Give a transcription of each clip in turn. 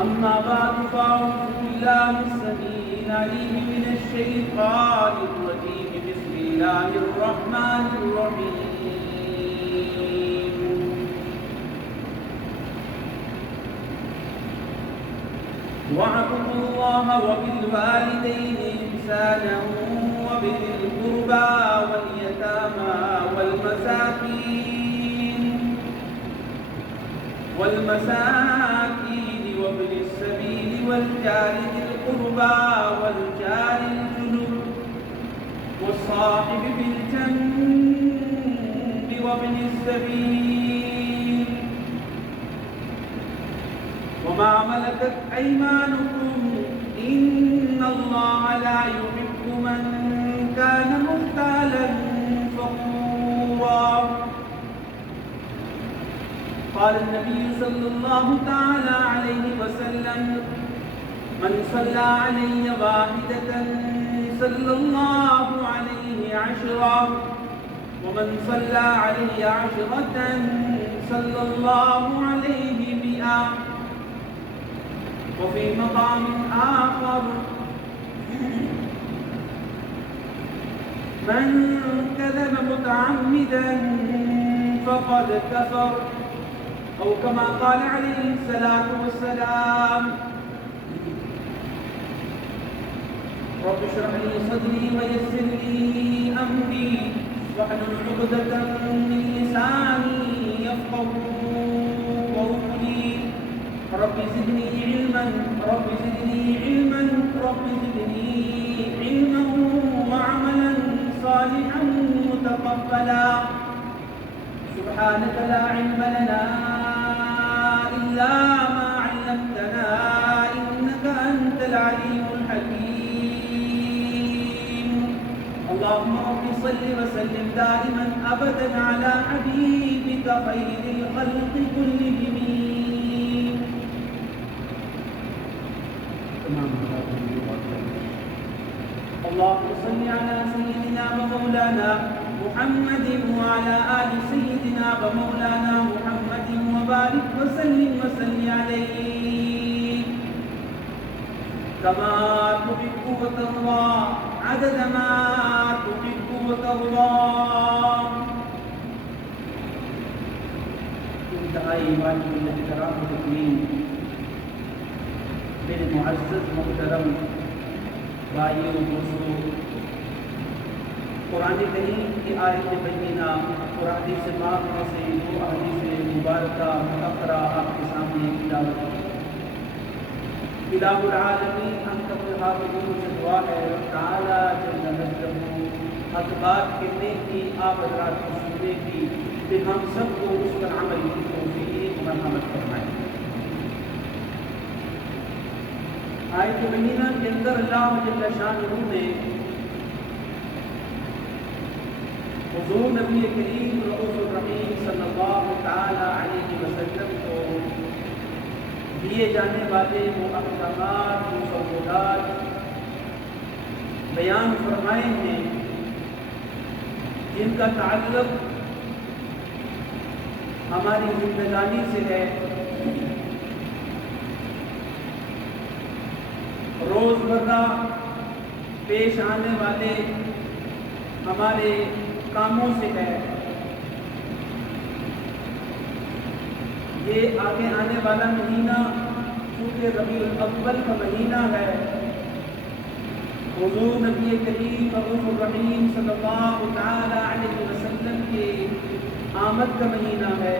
أما بعد فأعوذ بالله السميع العليم من الشيطان الرجيم بسم الله الرحمن الرحيم واعبدوا الله وبالوالدين إحسانا وبذي القربى واليتامى والمساكين وابن السبيل والجار ذي القربى والجار الجنب والصاحب بالجنب وابن السبيل وما ملكت أيمانكم إن الله لا يحب من كان مختالا فخورا. قال النبي صلى الله تعالى عليه وسلم من صلى علي واحدة صلى الله عليه عشرا ومن صلى علي عشرة صلى الله عليه 100. وفي مقام آخر من كذب متعمدا فقد كفر أو كما قال عليه الصلاة والسلام. رب اشرح لي صدري ويسر لي أمري واحلل عقدة من لساني يفقهوا قولي. رب زدني علما رب زدني علما رب زدني علما وعملا صالحا متقبلا. سبحانك لا علم لنا إلا ما علمتنا إنك أنت العليم الحكيم. اللهم رب صل وسلم دائما أبدا على حبيبك خير الخلق كلهم. اللهم صل على سيدنا ومولانا محمد وعلى آل سيدنا ومولانا محمد وبارك وسلم عليه كما تحب وترضى عدد ما تحب وترضى. انتهائی واجب الاحترام والتکریم میرے معزز محترم بھائیوں دوستوں، قرآن کریم کی آیت بینہ اور حدیث پاک میں سے دو احادیث مبارکہ متأخرہ آپ کے سامنے تلاوت کی. الہ العالمین انت الحافظ سے دعا ہے تعالی جل مجدہ حق بات کہنے کی آپ حضرات کو سننے کی کہ ہم سب کو اس پر عمل کی توفیق مرحمت فرمائے. آیت بینہ کے اندر اللہ جل شانہ نے حضور نبی کریم رؤوف الرحیم صلی اللہ تعالی علیہ وسلم کو دیے جانے والے وہ احکامات مصورات بیان فرمائے ہیں جن کا تعلق ہماری زندگانی سے ہے. روزمرہ پیش آنے والے ہمارے کاموں سے ہے. یہ آگے آنے والا مہینہ چونکہ ربیع الاول کا مہینہ ہے، حضور نبی کریم رؤوف الرحیم صلی اللہ تعالی علیہ وسلم کے آمد کا مہینہ ہے،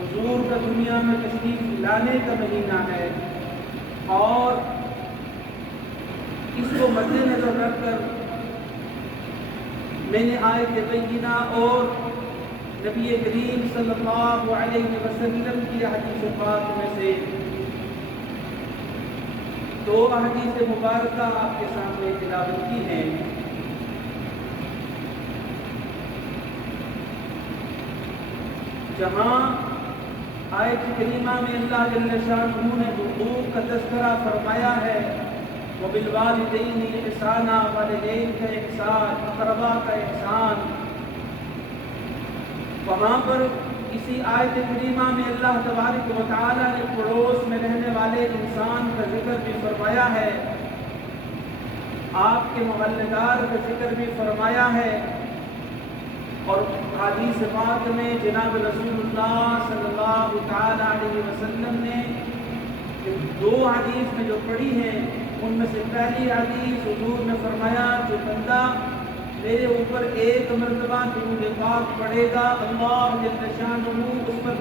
حضور کا دنیا میں تشریف لانے کا مہینہ ہے. اور اس کو مد نظر رکھ کر میں نے آیت بینہ اور نبی کریم صلی اللہ علیہ وسلم کی حدیث پاک میں سے دو احادیث مبارکہ آپ کے سامنے تلاوت کی ہیں. جہاں آیت کریمہ میں اللہ جل شانہ نے حقوق کا تذکرہ فرمایا ہے، وبالوالدین احسانا، والدین کا احسان، اقربا کا احسان، وہاں پر اسی آیت کریمہ میں اللہ تبارک و تعالیٰ نے پڑوس میں رہنے والے انسان کا ذکر بھی فرمایا ہے، آپ کے محلدار کا ذکر بھی فرمایا ہے، اور حدیث پاک میں جناب رسول اللہ صلی اللہ تعالیٰ علیہ وسلم نے دو حدیث میں جو پڑھی ہیں ان میں سے پہلی حدیث حضور نے فرمایا جو بندہ میرے اوپر ایک مرتبہ درود پاک پڑھے گا اللہ جل شانہ اس پر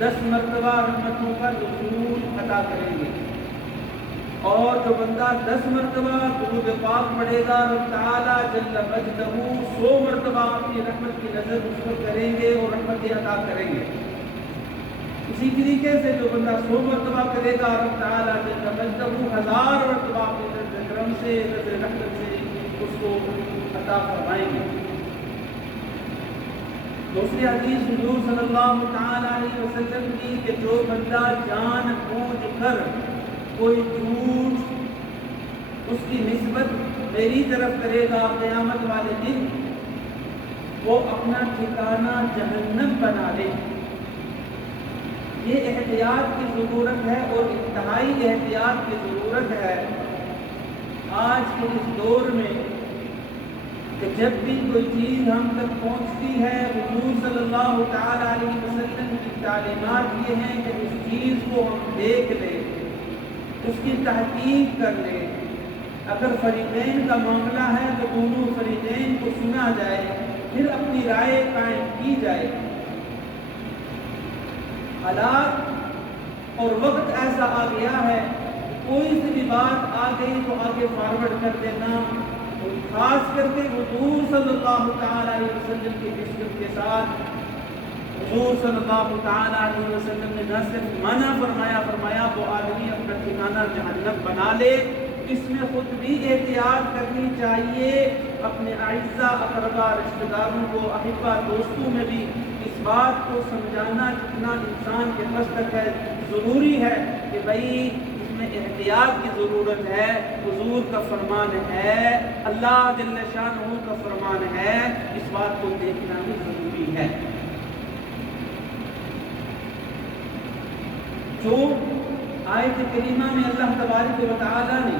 10 مرتبہ رحمتوں کا نزول عطا کریں گے، اور جو بندہ 10 مرتبہ درود پاک پڑھے گا رب تعالیٰ جل مجدہ 100 مرتبہ اپنی رحمت کی نظر اس پر کریں گے اور رحمت عطا کریں گے۔ اسی طریقے سے جو بندہ 100 مرتبہ کرے گا رب تعالیٰ جل مجدہ 1000 مرتبہ اپنی نظر کرم سے نظر رحمت سے اس کو عطا فرمائیں گے۔ دوسری حدیث حضور صلی اللہ تعالیٰ علیہ وسلم کی کہ جو بندہ جان بوجھ کر کوئی جھوٹ اس کی نسبت میری طرف کرے گا قیامت والے دن وہ اپنا ٹھکانہ جہنم بنا لے۔ یہ احتیاط کی ضرورت ہے اور انتہائی احتیاط کی ضرورت ہے آج کے اس دور میں کہ جب بھی کوئی چیز ہم تک پہنچتی ہے حضور صلی اللہ تعالیٰ علیہ وسلم کی تعلیمات یہ ہیں کہ اس چیز کو ہم دیکھ لیں، اس کی تحقیق کر لیں، اگر فریقین کا معاملہ ہے تو دونوں فریقین کو سنا جائے، پھر اپنی رائے قائم کی جائے۔ حالات اور وقت ایسا آ گیا ہے کوئی سی بھی بات آ گئی تو آگے فارورڈ کر دینا، خاص کر کے حضور صلی اللہ تعالیٰ علیہ وسلم کی نسبت کے ساتھ حضور صلی اللہ تعالیٰ علیہ وسلم نے نہ صرف منع فرمایا وہ آدمی اپنا ٹھکانہ جہنم بنا لے۔ اس میں خود بھی احتیاط کرنی چاہیے، اپنے اعزاء اقربا رشتہ داروں کو احبا دوستوں میں بھی اس بات کو سمجھانا جتنا انسان کے بس تک ہے ضروری ہے کہ بھائی اس میں احتیاط کی ضرورت ہے۔ حضور کا فرمان ہے، اللہ جل شانہ کا فرمان ہے، اس بات کو دیکھنا بھی ضروری ہے۔ جو آیت کریمہ میں اللہ تبارک و تعالیٰ نے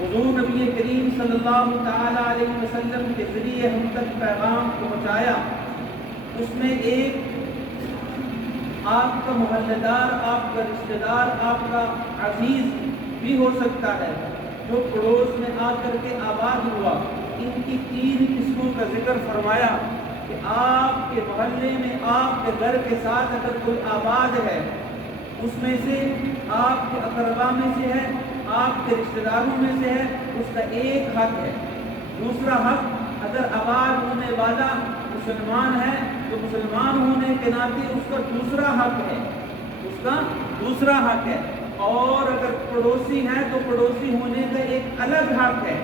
حضور نبی کریم صلی اللہ تعالیٰ علیہ وسلم کے ذریعے ہم تک پیغام پہنچایا، اس میں ایک آپ کا محلدار، آپ کا رشتہ دار، آپ کا عزیز بھی ہو سکتا ہے جو پڑوس میں آ کر کے آباد ہوا۔ ان کی 3 قسموں کا ذکر فرمایا کہ آپ کے محلے میں آپ کے گھر کے ساتھ اگر کوئی آباد ہے، اس میں سے آپ کے اقربا میں سے ہے، آپ کے رشتہ داروں میں سے ہے، اس کا ایک حق ہے۔ دوسرا حق اگر آباد ہونے والا مسلمان ہے تو مسلمان ہونے کے ناطے اس کا دوسرا حق ہے، اس کا دوسرا حق ہے، اور اگر پڑوسی ہے تو پڑوسی ہونے کا ایک الگ حق ہے۔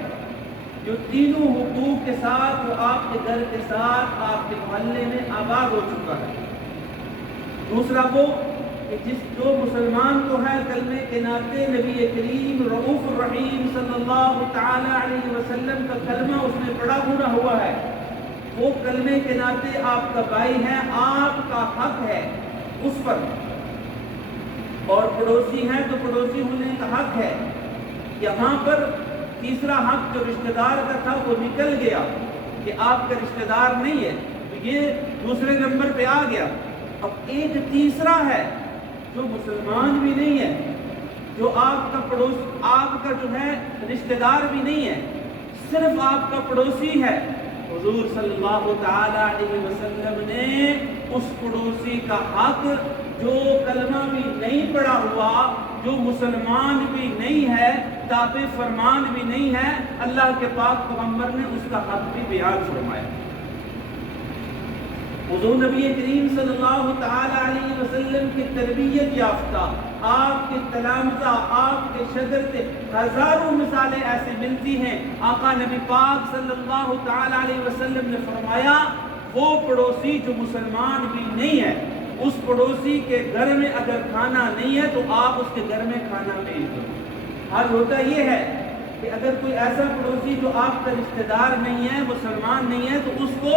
جو تینوں حقوق کے ساتھ وہ آپ کے گھر کے ساتھ آپ کے محلے میں آباد ہو چکا ہے۔ دوسرا وہ کہ جو مسلمان تو ہے کلمے کے ناطے نبی کریم رؤوف الرحیم صلی اللہ تعالی علیہ وسلم کا کلمہ اس نے پڑھا پورا ہوا ہے، وہ کلمے کے ناطے آپ کا بھائی ہے، آپ کا حق ہے اس پر، اور پڑوسی ہیں تو پڑوسی ہونے کا حق ہے۔ یہاں پر تیسرا حق جو رشتہ دار کا تھا وہ نکل گیا کہ آپ کا رشتہ دار نہیں ہے، تو یہ دوسرے نمبر پہ آ گیا۔ اب ایک تیسرا ہے جو مسلمان بھی نہیں ہے، جو آپ کا پڑوس، آپ کا جو ہے رشتہ دار بھی نہیں ہے، صرف آپ کا پڑوسی ہے۔ حضور صلی اللہ تعالی علیہ وسلم نے اس پڑوسی کا حق جو کلمہ بھی نہیں پڑھا ہوا، جو مسلمان بھی نہیں ہے، تابع فرمان بھی نہیں ہے، اللہ کے پاک پیغمبر نے اس کا حق بھی بیان فرمایا۔ حضور نبی کریم صلی اللہ تعالی علیہ وسلم کی تربیت یافتہ، آپ کے تلامذہ، آپ کے شاگرد، ہزاروں مثالیں ایسے ملتی ہیں۔ آقا نبی پاک صلی اللہ تعالی علیہ وسلم نے فرمایا وہ پڑوسی جو مسلمان بھی نہیں ہے، اس پڑوسی کے گھر میں اگر کھانا نہیں ہے تو آپ اس کے گھر میں کھانا بھیج دو۔ حال ہوتا یہ ہے کہ اگر کوئی ایسا پڑوسی جو آپ کا رشتہ دار نہیں ہے، مسلمان نہیں ہے، تو اس کو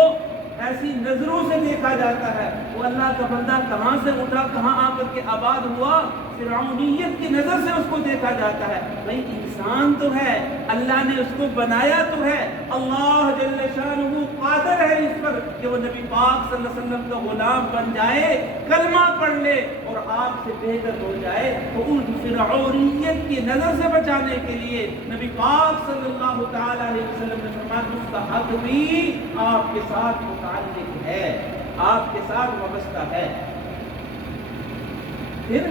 ایسی نظروں سے دیکھا جاتا ہے. وہ اللہ کا بندہ کہاں سے اٹھا، کہاں آ کر کے آباد ہوا، فرعونیت کی نظر سے اس کو دیکھا جاتا ہے. بھائی انسان تو ہے، اللہ نے اس کو بنایا تو ہے، اللہ جل شانہ قادر ہے اس پر کہ وہ نبی پاک صلی اللہ علیہ وسلم کا غلام بن جائے، کلمہ پڑھ لے اور آپ سے بہتر ہو جائے. تو ان فرعونیت کی نظر سے بچانے کے لیے نبی پاک صلی اللہ تعالی علیہ وسلم نے فرمایا اس کا حق بھی آپ کے ساتھ متعلق ہے، آپ کے ساتھ وابستہ ہے. پھر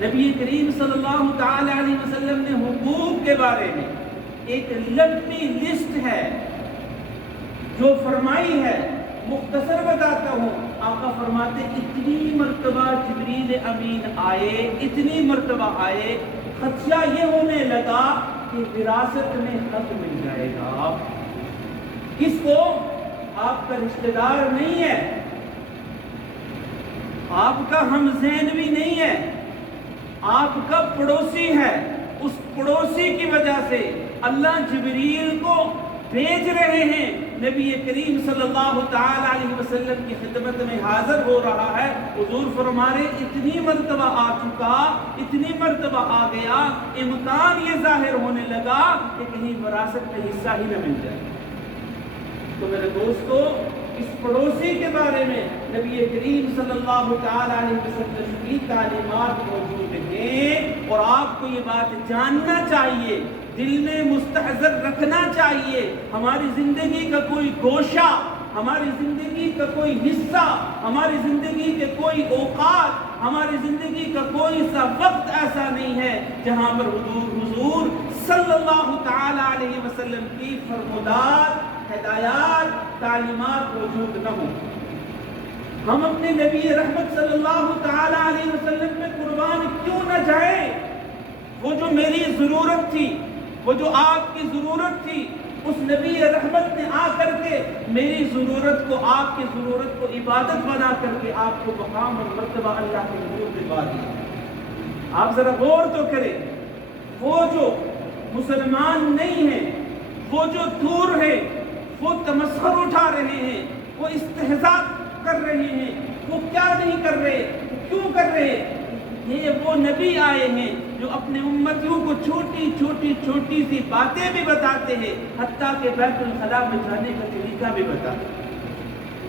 نبی کریم صلی اللہ تعالی علیہ وسلم نے حقوق کے بارے میں ایک لمبی لسٹ ہے جو فرمائی ہے، مختصر بتاتا ہوں. آقا فرماتے اتنی مرتبہ جبریل امین آئے، اتنی مرتبہ آئے، خدشہ یہ ہونے لگا کہ وراثت میں حق مل جائے گا. کس کو؟ آپ کا رشتہ دار نہیں ہے، آپ کا ہمزین بھی نہیں ہے، آپ کا پڑوسی ہے. اس پڑوسی کی وجہ سے اللہ جبریل کو بھیج رہے ہیں، نبی کریم صلی اللہ تعالی علیہ وسلم کی خدمت میں حاضر ہو رہا ہے. حضور فرما رہے اتنی مرتبہ آ چکا، اتنی مرتبہ آ گیا، امکان یہ ظاہر ہونے لگا کہ کہیں وراثت میں حصہ ہی نہ مل جائے. تو میرے دوستو، اس پڑوسی کے بارے میں نبی کریم صلی اللہ تعالی علیہ وسلم کی تعلیمات موجود ہیں، اور آپ کو یہ بات جاننا چاہیے، دل میں مستحضر رکھنا چاہیے. ہماری زندگی کا کوئی گوشہ، ہماری زندگی کا کوئی حصہ، ہماری زندگی کے کوئی اوقات، ہماری زندگی کا کوئی سا وقت ایسا نہیں ہے جہاں پر حضور صلی اللہ تعالی علیہ وسلم کی فرمودات، ہدایات، تعلیمات موجود نہ ہوں. ہم اپنے نبی رحمت صلی اللہ تعالی علیہ وسلم میں قربان کیوں نہ جائیں؟ وہ جو میری ضرورت تھی، وہ جو آپ کی ضرورت تھی، اس نبی رحمت نے آ کر کے میری ضرورت کو، آپ کی ضرورت کو عبادت بنا کر کے آپ کو مقام اور مرتبہ اللہ کے حضور دلوا دیا. آپ ذرا غور تو کریں، وہ جو مسلمان نہیں ہیں، وہ جو دور ہیں، وہ تمسخر اٹھا رہے ہیں، وہ استہزاء کر رہے ہیں، وہ کیا نہیں کر رہے، کیوں کر رہے؟ یہ وہ نبی آئے ہیں جو اپنے امتیوں کو چھوٹی چھوٹی چھوٹی سی باتیں بھی بتاتے ہیں، حتیٰ کہ بیت الخلاء میں جانے کا طریقہ بھی بتاتے ہیں.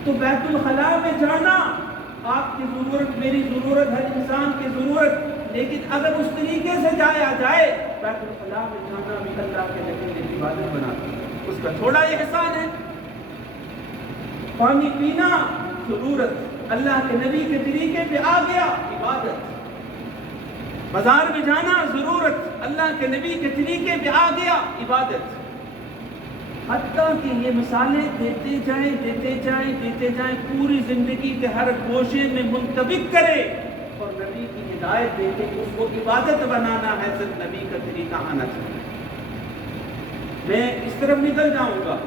تو بیت الخلاء میں جانا آپ کی ضرورت، میری ضرورت، ہر انسان کی ضرورت، لیکن اگر اس طریقے سے جایا جائے، بیت الخلاء میں جانا بھی اللہ کے نبی نے عبادت بناتا ہے. اس کا تھوڑا احسان ہے. پانی پینا ضرورت، اللہ کے نبی کے طریقے پہ آ گیا، عبادت. بازار میں جانا ضرورت، اللہ کے نبی کے طریقے پہ آ گیا، عبادت. حتیٰ کہ یہ مثالیں دیتے جائیں دیتے جائیں دیتے جائیں، پوری زندگی کے ہر گوشے میں منطبق کرے اور نبی کی ہدایت دے کے اس کو عبادت بنانا ہے. صرف نبی کا طریقہ آنا چاہیے. میں اس طرف نکل جاؤں گا.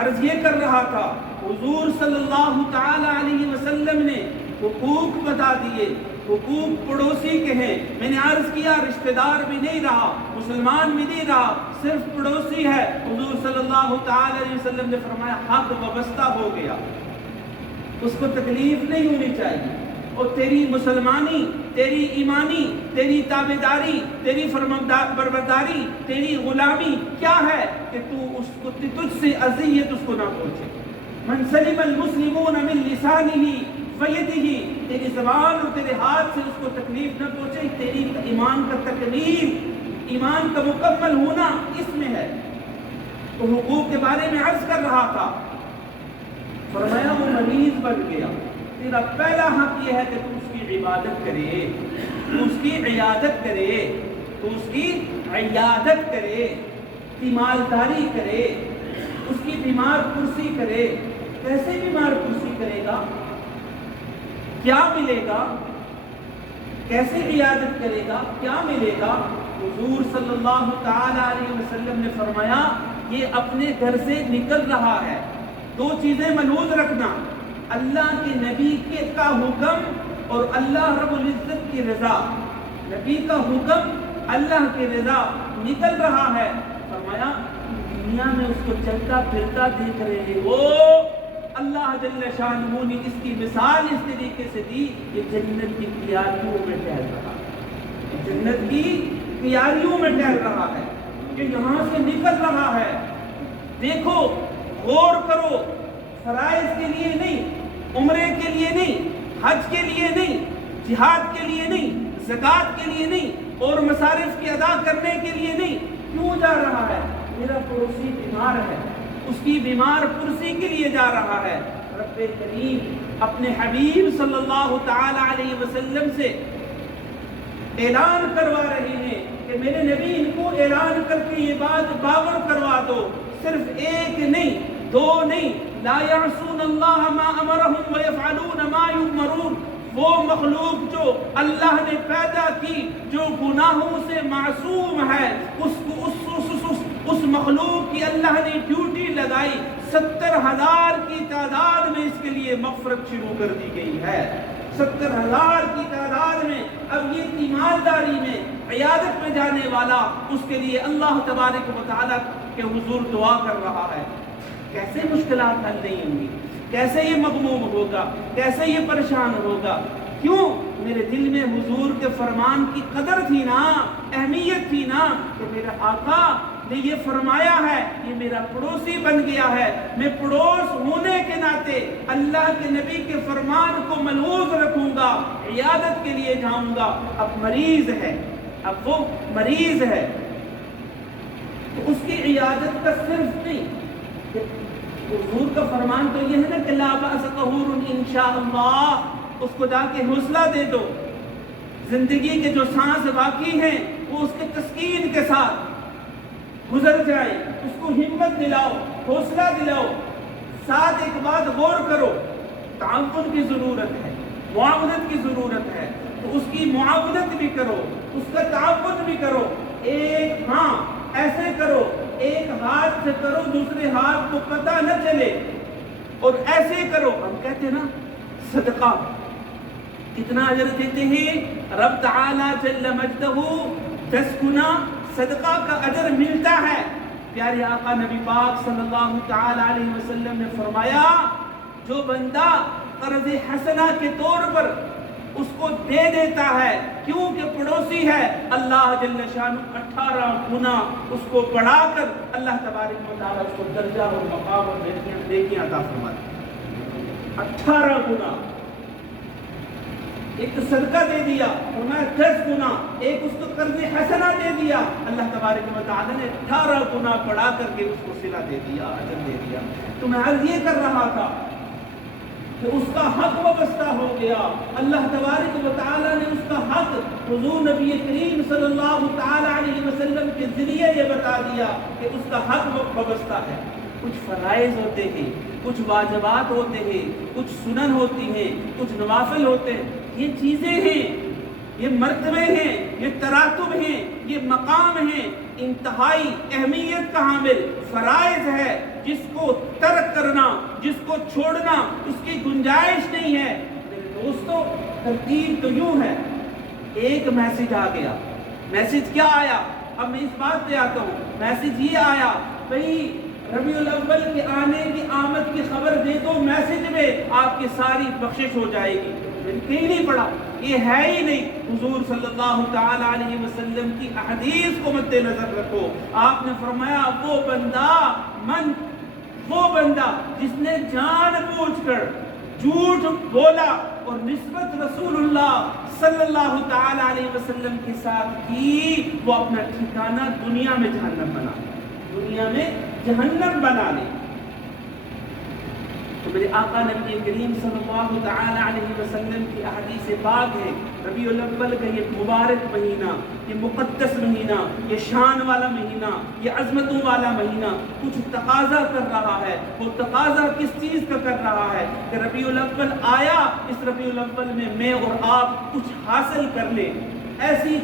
عرض یہ کر رہا تھا، حضور صلی اللہ تعالی علیہ وسلم نے حقوق بتا دیے. حقوق پڑوسی کے ہیں. میں نے عرض کیا رشتہ دار بھی نہیں رہا، مسلمان بھی نہیں رہا، صرف پڑوسی ہے. حضور صلی اللہ تعالی علیہ وسلم نے فرمایا حق وابستہ ہو گیا، اس کو تکلیف نہیں ہونی چاہیے. اور تیری مسلمانی، تیری ایمانی، تیری تابعداری، تیری فرمانبرداری، تیری غلامی کیا ہے کہ تو اس کو، تجھ سے اذیت اس کو نہ پہنچے. من سلم المسلمون من لسانہ فیدہ، تیری زبان اور تیرے ہاتھ سے اس کو تکلیف نہ پہنچے. تیری ایمان کا تکمیل، ایمان کا مکمل ہونا اس میں ہے. تو حقوق کے بارے میں عرض کر رہا تھا. فرمایا وہ مریض بن گیا، تیرا پہلا حق یہ ہے کہ تو اس کی عبادت کرے، تو اس کی عیادت کرے، تو اس کی عیادت کرے، تیمارداری کرے، اس کی بیمار پرسی کرے. کیسے بیمار پرسی کرے گا؟ کیا ملے گا؟ کیسے عیادت کرے گا؟ کیا ملے گا؟ حضور صلی اللہ تعالی علیہ وسلم نے فرمایا یہ اپنے گھر سے نکل رہا ہے. دو چیزیں ملحوظ رکھنا، اللہ کے نبی کا حکم اور اللہ رب العزت کی رضا. نبی کا حکم، اللہ کی رضا، نکل رہا ہے. فرمایا دنیا میں اس کو چلتا پھرتا دیکھ رہے ہو، اللہ جل شانہ نے اس کی مثال اس طریقے سے دی کہ جنت کی کیاریوں میں ٹہل رہا ہے، جنت کی کیاریوں میں ٹہل رہا ہے، کہ یہاں سے نکل رہا ہے۔ دیکھو، غور کرو، فرائض کے لیے نہیں، عمرے کے لیے نہیں، حج کے لیے نہیں، جہاد کے لیے نہیں، زکوٰۃ کے لیے نہیں، اور مصارف کی ادا کرنے کے لیے نہیں، کیوں جا رہا ہے؟ میرا پڑوسی بیمار ہے، اس کی بیمار پرسی کے لیے جا رہا ہے۔ رب کریم اپنے حبیب صلی اللہ تعالی علیہ وسلم سے اعلان کروا رہے ہیں کہ میرے نبی ان کو اعلان کر کے یہ بات باور کروا دو، صرف ایک نہیں، دو نہیں، لا یعصون اللہ ما امرہم ویفعلون ما یؤمرون، وہ مخلوق جو اللہ نے پیدا کی، جو گناہوں سے معصوم ہے، اس مخلوق کی اللہ نے ڈیوٹی لگائی، 70,000 کی تعداد میں اس کے لیے مغفرت شروع کر دی گئی ہے۔ 70,000 کی تعداد میں اب یہ ایمانداری میں عیادت میں جانے والا اس کے لیے اللہ تبارک و تعالیٰ کے حضور دعا کر رہا ہے۔ کیسے مشکلات حل نہیں ہوں گی؟ کیسے یہ مغموم ہوگا؟ کیسے یہ پریشان ہوگا؟ کیوں؟ میرے دل میں حضور کے فرمان کی قدر تھی نا، اہمیت تھی نا، کہ میرا آقا نے یہ فرمایا ہے، یہ میرا پڑوسی بن گیا ہے، میں پڑوس ہونے کے ناطے اللہ کے نبی کے فرمان کو ملحوظ رکھوں گا، عیادت کے لیے جاؤں گا۔ اب مریض ہے، اب وہ مریض ہے، تو اس کی عیادت کا صرف نہیں، حضور کا فرمان تو یہ ہے نا کہ لا بأس طہور انشاءاللہ، اس کو جا کے حوصلہ دے دو، زندگی کے جو سانس باقی ہیں وہ اس کے تسکین کے ساتھ گزر جائے، اس کو ہمت دلاؤ، حوصلہ دلاؤ۔ ساتھ ایک بات غور کرو، تعاون کی ضرورت ہے، معاونت کی ضرورت ہے، تو اس کی معاونت بھی کرو، اس کا تعاون بھی کرو۔ ایک ہاں ایسے کرو، ایک ہاتھ سے کرو، دوسرے ہاتھ کو پتہ نہ چلے، اور ایسے کرو۔ ہم کہتے ہیں نا صدقہ کتنا اجر دیتے ہیں رب تعالی جل مجدہ، 10 گنا صدقہ کا اجر ملتا ہے۔ پیارے آقا نبی پاک صلی اللہ تعالی علیہ وسلم نے فرمایا، جو بندہ قرض حسنہ کے طور پر اس کو دے دیتا ہے کیونکہ پڑوسی ہے، اللہ جل شانہ 18 گنا اس کو بڑھا کر اللہ تبارک و تعالیٰ اس کو درجہ اور مقام اور نیکیاں عطا فرماتا ہے۔ 18 گنا ایک تو صدقہ دے دیا، فرمایا 10 گنا، ایک اس کو قرض حسنہ دے دیا، اللہ تبارک و تعالیٰ نے 18 گنا بڑھا کر کے اس کو صلہ دے دیا، اجر دے دیا۔ تو میں عرض یہ کر رہا تھا کہ اس کا حق وابستہ ہو گیا، اللہ تبارک و تعالیٰ نے اس کا حق حضور نبی کریم صلی اللہ تعالیٰ علیہ وسلم کے ذریعے یہ بتا دیا کہ اس کا حق وابستہ ہے۔ کچھ فرائض ہوتے ہیں، کچھ واجبات ہوتے ہیں، کچھ سنن ہوتی ہیں، کچھ نوافل ہوتے ہیں، یہ چیزیں ہیں، یہ مرتبے ہیں، یہ تراتب ہیں، یہ مقام ہیں، انتہائی اہمیت کا حامل فرائض ہے، جس کو ترک کرنا، جس کو چھوڑنا اس کی گنجائش نہیں ہے۔ میرے دوستو، ترتیب تو یوں ہے، ایک میسج آ گیا، میسج کیا آیا؟ اب میں اس بات پہ آتا ہوں، میسج یہ آیا بھئی ربیع الاول کے آنے کی آمد کی خبر دے دو، میسج میں آپ کی ساری بخشش ہو جائے گی۔ میں نے کہیں نہیں پڑھا، یہ ہے ہی نہیں۔ حضور صلی اللہ تعالی علیہ وسلم کی احادیث کو مد نظر رکھو، آپ نے فرمایا وہ بندہ جس نے جان بوجھ کر جھوٹ بولا اور نسبت رسول اللہ صلی اللہ تعالی علیہ وسلم کے ساتھ کی، وہ اپنا ٹھکانہ دنیا میں جہنم بنا لے، دنیا میں جہنم بنا لے۔ تو میرے آقا نبی کریم صلی اللہ تعالی علیہ وسلم کی احادیث پاک ہے، ربیع الاول کا یہ مبارک مہینہ، یہ مقدس مہینہ، یہ شان والا مہینہ، یہ عظمتوں والا مہینہ کچھ تقاضا کر رہا ہے۔ وہ تقاضا کس چیز کا کر رہا ہے؟ کہ ربیع الاول آیا، اس ربیع الاول میں اور آپ کچھ حاصل کر لیں، ایسی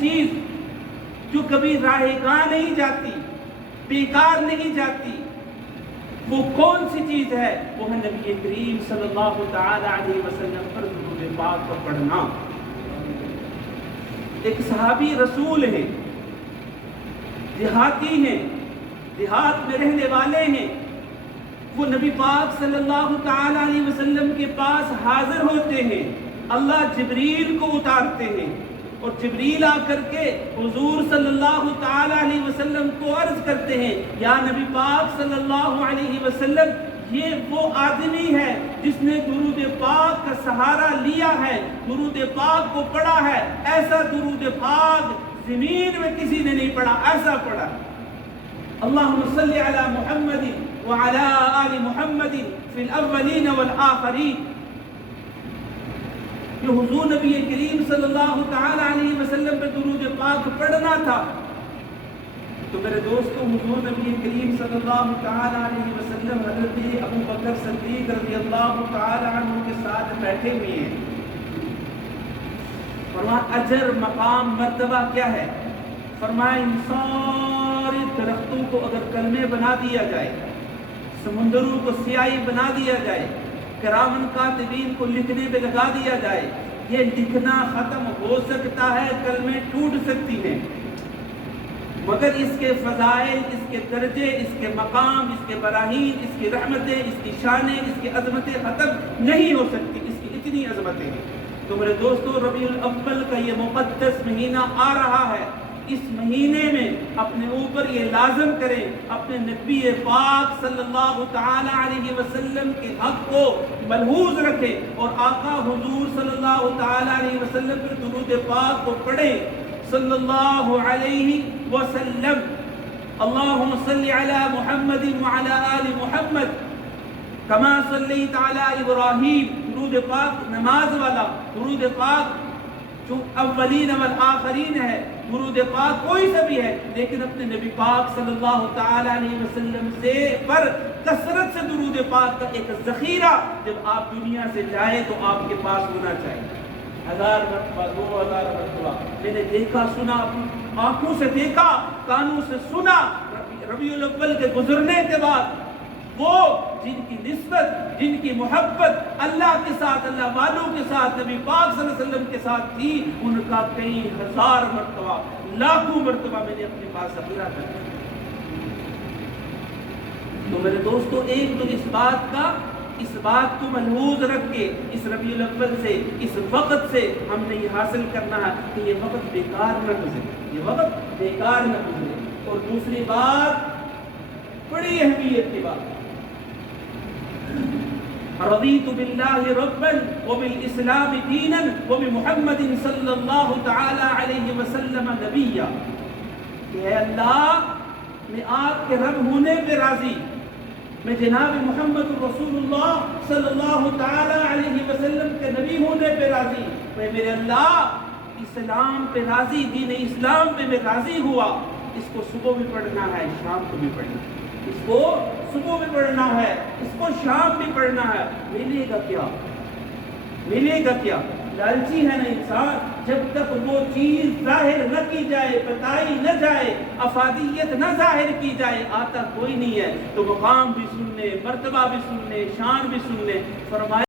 چیز جو کبھی راہ گاہ نہیں جاتی، بیکار نہیں جاتی۔ وہ کون سی چیز ہے؟ وہ ہے نبی کریم صلی اللہ تعالی علیہ وسلم پر درود پاک کو پڑھنا۔ ایک صحابی رسول ہے، دیہاتی ہیں، دیہات میں رہنے والے ہیں، وہ نبی پاک صلی اللہ تعالی علیہ وسلم کے پاس حاضر ہوتے ہیں، اللہ جبریل کو اتارتے ہیں، اور جبریل آ کر کے حضور صلی اللہ تعالی علیہ وسلم کو عرض کرتے ہیں، یا نبی پاک صلی اللہ علیہ وسلم، یہ وہ آدمی ہے جس نے درود پاک کا سہارا لیا ہے، درود پاک کو پڑھا ہے، ایسا درود پاک زمین میں کسی نے نہیں پڑھا، ایسا پڑھا۔ اللہم صلی علی محمد وعلی آل محمد فی الاولین والآخرین۔ کہ حضور نبی کریم صلی اللہ تعالی علیہ وسلم پہ درود پاک پڑھنا تھا، تو میرے دوستو حضور نبی کریم صلی اللہ تعالی علیہ وسلم حضرت ابو بکر صدیق رضی اللہ تعالی عنہ کے ساتھ بیٹھے ہوئے ہیں، فرمایا اجر مقام مرتبہ کیا ہے؟ فرمایا ان سارے درختوں کو اگر کلمے بنا دیا جائے، سمندروں کو سیاہی بنا دیا جائے، کرامن کاتبین کو لکھنے پہ لگا دیا جائے، یہ لکھنا ختم ہو سکتا ہے، کلمے ٹوٹ سکتی ہیں، مگر اس کے فضائل، اس کے درجے، اس کے مقام، اس کے براہین، اس کی رحمتیں، اس کی شانیں، اس کی عظمتیں ختم نہیں ہو سکتی، اس کی اتنی عظمتیں ہیں۔ تو میرے دوستو ربیع الاول کا یہ مقدس مہینہ آ رہا ہے، اس مہینے میں اپنے اوپر یہ لازم کریں، اپنے نبی پاک صلی اللہ تعالی علیہ وسلم کے حق کو ملحوظ رکھیں اور آقا حضور صلی اللہ تعالی علیہ وسلم پر درود پاک کو پڑھیں صلی اللہ علیہ وسلم۔ اللہم صلی علی محمد وعلی آل محمد کما صلیت علی ابراہیم، درود پاک نماز والا درود پاک جو اولین والآخرین ہے، درود پاک کوئی سا بھی ہے، لیکن اپنے نبی پاک صلی اللہ تعالی علیہ وسلم سے پر کثرت سے درود پاک کا ایک ذخیرہ جب آپ دنیا سے جائیں تو آپ کے پاس ہونا چاہیے۔ 1000 مرتبہ، 2000 مرتبہ میں نے دیکھا، سنا، آنکھوں سے دیکھا، کانوں سے سنا، ربیع الاول کے گزرنے کے بعد وہ جن کی نسبت، جن کی محبت اللہ کے ساتھ، اللہ والوں کے ساتھ، نبی پاک صلی اللہ علیہ وسلم کے ساتھ تھی، ان کا کئی ہزار مرتبہ، لاکھوں مرتبہ میں نے اپنے پاس ذخیرہ کر دیا۔ تو میرے دوستو ایک تو اس بات کو ملحوظ رکھ کے اس ربیع الاول سے، اس وقت سے ہم نے یہ حاصل کرنا ہے کہ یہ وقت بیکار نہ گزرے، یہ وقت بیکار نہ گزرے۔ اور دوسری بات، بڑی اہمیت کی بات، رضیت باللہ ربا وبالاسلام دینا وبمحمد صلی اللہ تعالی علیہ وسلم نبیا، کہ اے اللہ میں آپ کے رب ہونے پہ راضی، میں جناب محمد رسول اللہ صلی اللہ تعالی علیہ وسلم کے نبی ہونے پہ راضی، میں میرے اللہ اسلام پہ راضی، دین اسلام پہ میں راضی ہوا۔ اس کو صبح بھی پڑھنا ہے، شام کو بھی پڑھنا ہے، اس کو صبح بھی پڑھنا ہے، اس کو شام بھی پڑھنا ہے۔ ملے گا کیا؟ ملے گا کیا؟ لالچی ہے نا انسان، جب تک وہ چیز ظاہر نہ کی جائے، بتائی نہ جائے، افادیت نہ ظاہر کی جائے، آتا کوئی نہیں ہے۔ تو مقام بھی سن لے، مرتبہ بھی سن لے، شان بھی سن لے۔ فرمایا